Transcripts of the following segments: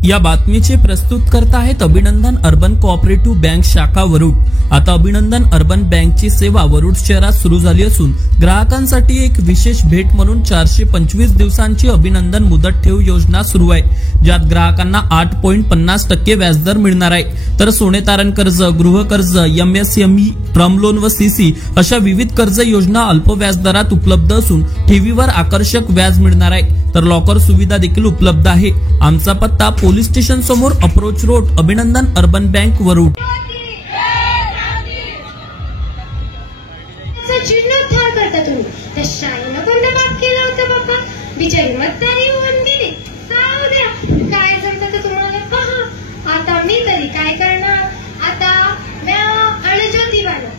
या बातमीचे प्रस्तुत करत आहेत अभिनंदन अर्बन कोऑपरेटिव्ह बँक शाखा वरुड। आता अभिनंदन अर्बन बँकची सेवा वरुड शहरात सुरू झाली असून ग्राहकांसाठी एक विशेष भेट म्हणून 425 दिवसांची अभिनंदन मुदत ठेव योजना सुरू आहे, ज्यात ग्राहकांना 8.50% व्याजदर मिळणार आहे। तर सोने तारण कर्ज, गृह कर्ज, MSME, टर्म लोन व CC अशा विविध कर्ज योजना अल्प व्याजदरात उपलब्ध असून ठेवीवर आकर्षक व्याज मिळणार आहे। तर लॉकर सुविधा देखील उपलब्ध आहे। आमचा पत्ता पोलीस स्टेशन समोर अप्रोच रोड, अभिनंदन अर्बन बँक वरुड। बिचारी मतदारी होऊन गेली, जाऊ द्या, काय जमतं तर तुम्हाला पहा। आता मी तरी काय करणार, आता म्या अळज्योतिबानं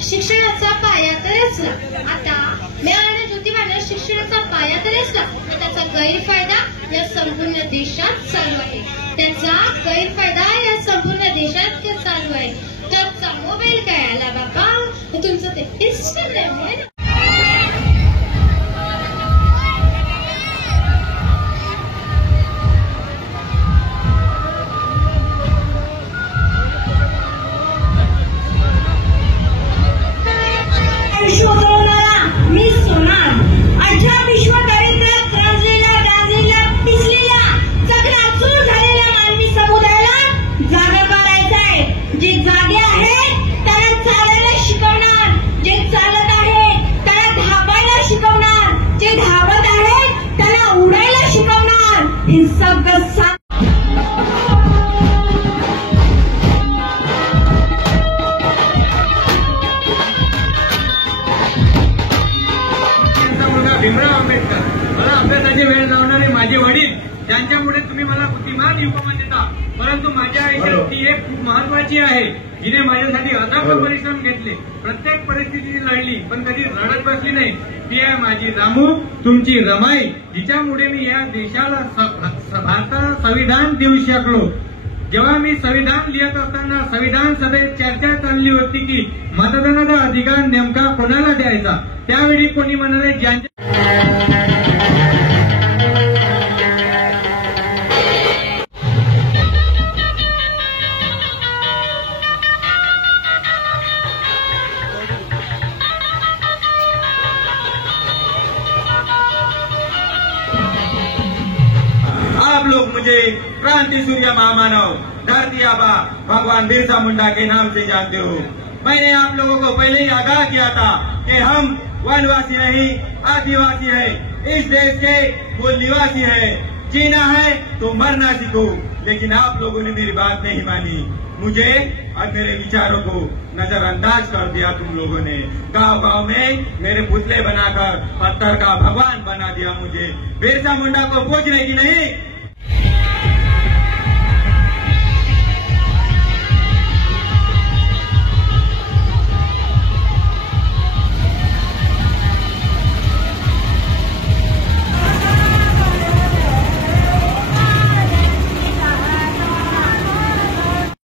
शिक्षणाचा पाया तर रचला। आता म्या अळज्योतिबानं शिक्षणाचा पाया तर रचला, त्याचा गैरफायदा या संपूर्ण देशात चालू आहे। त्याचा गैरफायदा या संपूर्ण देशात चालू आहे। त्याचा मोबाईल काय आला बाबा, तुमचं ते इंस्टाग्राम आहे ना। भीमराव आंबेडकर, मला अभ्यासाची वेळ लावणारे माझे वडील, ज्यांच्यामुळे तुम्ही मला बुद्धिमान युवमान देता, परंतु माझ्या आयुष्यात ती एक खूप महत्वाची आहे, जिने माझ्यासाठी अथक परिश्रम घेतले, प्रत्येक परिस्थिती लढली, पण कधी रडत बसली नाही। ती आहे माझी रामू, तुमची रमाई, जिच्यामुळे मी या देशाला भारताला संविधान देऊ शकलो। जेव्हा मी संविधान लिहित असताना संविधान सभेत चर्चा चालली होती की मतदानाचा अधिकार नेमका कोणाला द्यायचा, त्यावेळी कोणी म्हणाले ज्यांच्या आप लोग मुझे क्रांति सूर्य महामानव धरती आबा भगवान बिरसा मुंडा के नाम से जानते हो। मैंने आप लोगों को पहले ही आगाह किया था कि हम वनवासी नहीं आदिवासी है, इस देश के मूल निवासी है। जीना है तो मरना सीखो, लेकिन आप लोगों ने मेरी बात नहीं मानी, मुझे और मेरे विचारों को नजरअंदाज कर दिया। तुम लोगों ने गांव गांव में मेरे पुतले बनाकर पत्थर का भगवान बना दिया। मुझे बिरसा मुंडा को पूछने की नहीं,